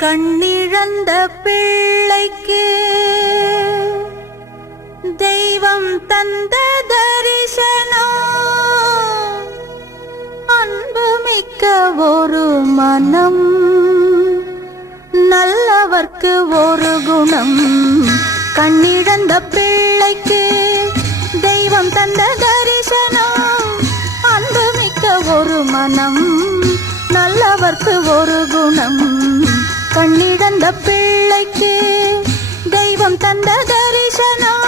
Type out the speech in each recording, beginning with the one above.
கண்ணிழந்த பிள்ளைக்கு தெய்வம் தந்த தரிசனம், அன்புமிக்க ஒரு மனம், நல்லவர்க்கு ஒரு குணம். கண்ணிழந்த பிள்ளைக்கு தெய்வம் தந்த தரிசனம், அன்புமிக்க ஒரு மனம், நல்லவர்க்கு ஒரு குணம். கண்ணிழந்த பிள்ளைக்கு தெய்வம் தந்த தரிசனம்.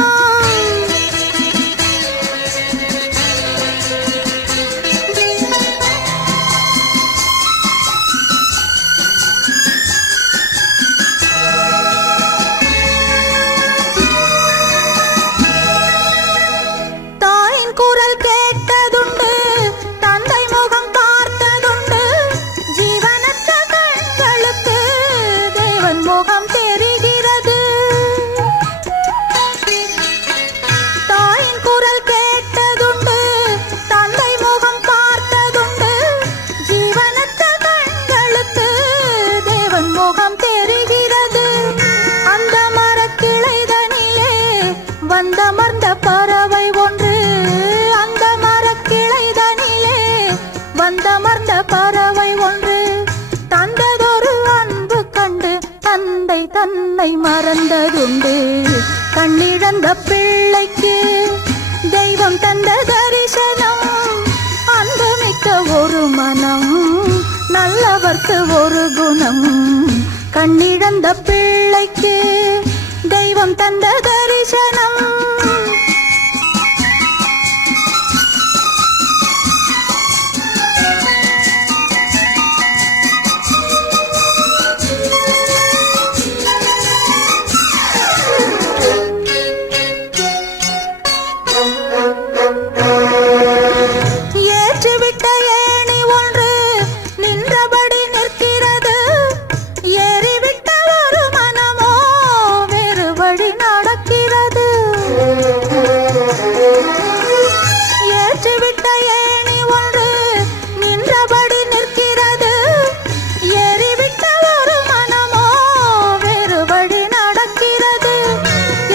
வந்தமர்ந்த பறவை ஒன்று, அந்த மரக்கிளை தனிலே வந்தமர்ந்த பறவை ஒன்று, தந்ததொரு அன்பு கண்டு தந்தை தன்னை மறந்ததுண்டு. கண்ணிழந்த பிள்ளைக்கு தெய்வம் தந்த தரிசனம், அன்புமிக்க ஒரு மனம், நல்லவர்க்கு ஒரு குணம். கண்ணிழந்த பிள்ளைக்கு தெய்வம் தந்த தரிசனம். ஏற்றிவிட்ட ஏணி ஒன்று நின்றபடி நிற்கிறது, ஏறிவிட்ட ஒரு மனமோ வேறு வழி நடக்கிறது. ஏற்றிவிட்ட ஏணி ஒன்று நின்றபடி நிற்கிறது, ஏறிவிட்ட ஒரு மனமோ வேறு வழி நடக்கிறது.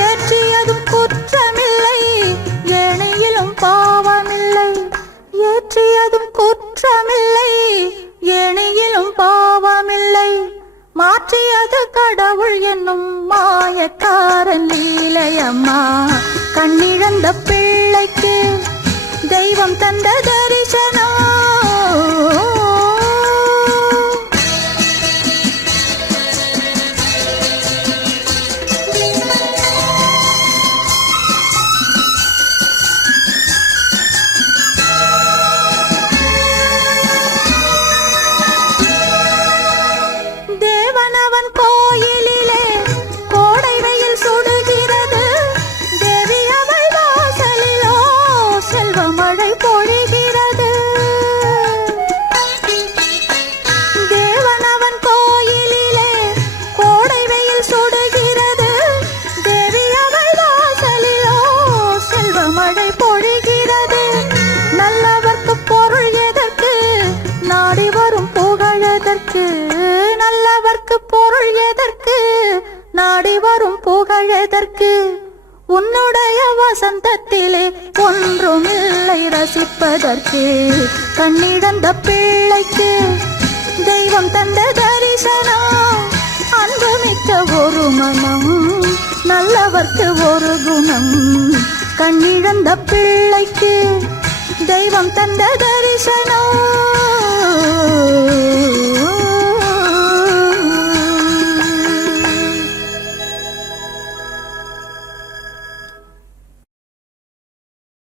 ஏற்றியதும் குற்றமில்லை, ஏணியிலும் பாவமில்லை. ஏற்றியதும் குற்றமில்லை, ஏணியிலும் பாவமில்லை. மாற்றியது கடவுள் என்னும் மாயக்காரன் லீலையம்மா. கண்ணிழந்த பிள்ளைக்கு தெய்வம் தந்த தரிசனம். நல்லவர்க்கு பொருள் எதற்கு, நாடி வரும் புகழெதற்கு? உன்னுடைய வசந்தத்திலே ஒன்றுமில்லை ரசிப்பதற்கு. கண்ணிழந்த பிள்ளைக்கு தெய்வம் தந்த தரிசனம், அன்புமிக்க ஒரு மனம், நல்லவர்க்கு ஒரு குணம். கண்ணிழந்த பிள்ளைக்கு தெய்வம் தந்த தரிசனம்.